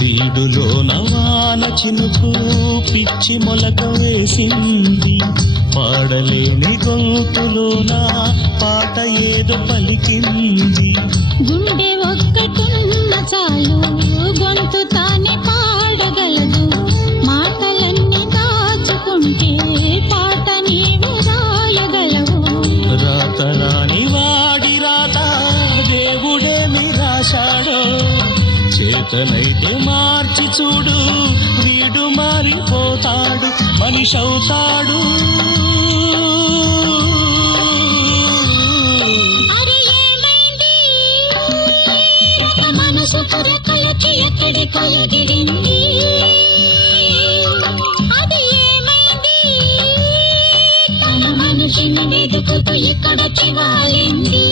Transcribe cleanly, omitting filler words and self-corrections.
వీడులో నవాన చినుకు పిచ్చి మొలక వేసింది, పాడలేని గొంతులోన పాట ఏదో పలికింది. గుండె ఒక్కటున్న చాలు గొంతు తానే పాడగలదు, మాటలన్నీ దాచుకుంటే పాట నీవు రాయగలవు. రాత రాని వాడి రాత దేవుడేమి రాశాడో, చేతనైతే మార్చి చూడు వీడు మారిపోతాడు, మనిషవుతాడు. మనసు పురకలకి ఎక్కడికో ఎగిరింది, అది ఏమైంది? తన మనిషిని వెతుకుతూ ఇక్కడొచ్చి వాలింది.